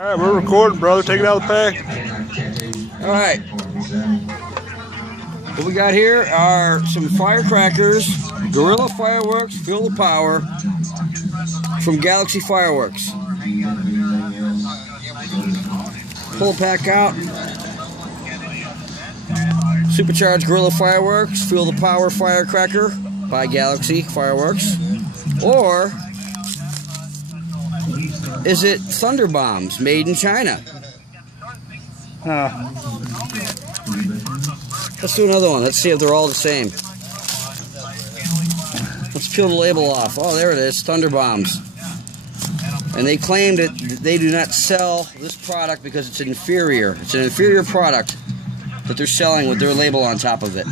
Alright, we're recording, brother. Take it out of the pack. Alright. What we got here are some firecrackers, Guerrilla Fireworks, Feel the Power, from Galaxy Fireworks. Pull the pack out. Supercharged Guerrilla Fireworks, Feel the Power Firecracker by Galaxy Fireworks. Or is it Thunder Bombs, made in China? Let's do another one. Let's see if they're all the same. Let's peel the label off. Oh, there it is, Thunder Bombs. And they claim that they do not sell this product because it's inferior. It's an inferior product that they're selling with their label on top of it.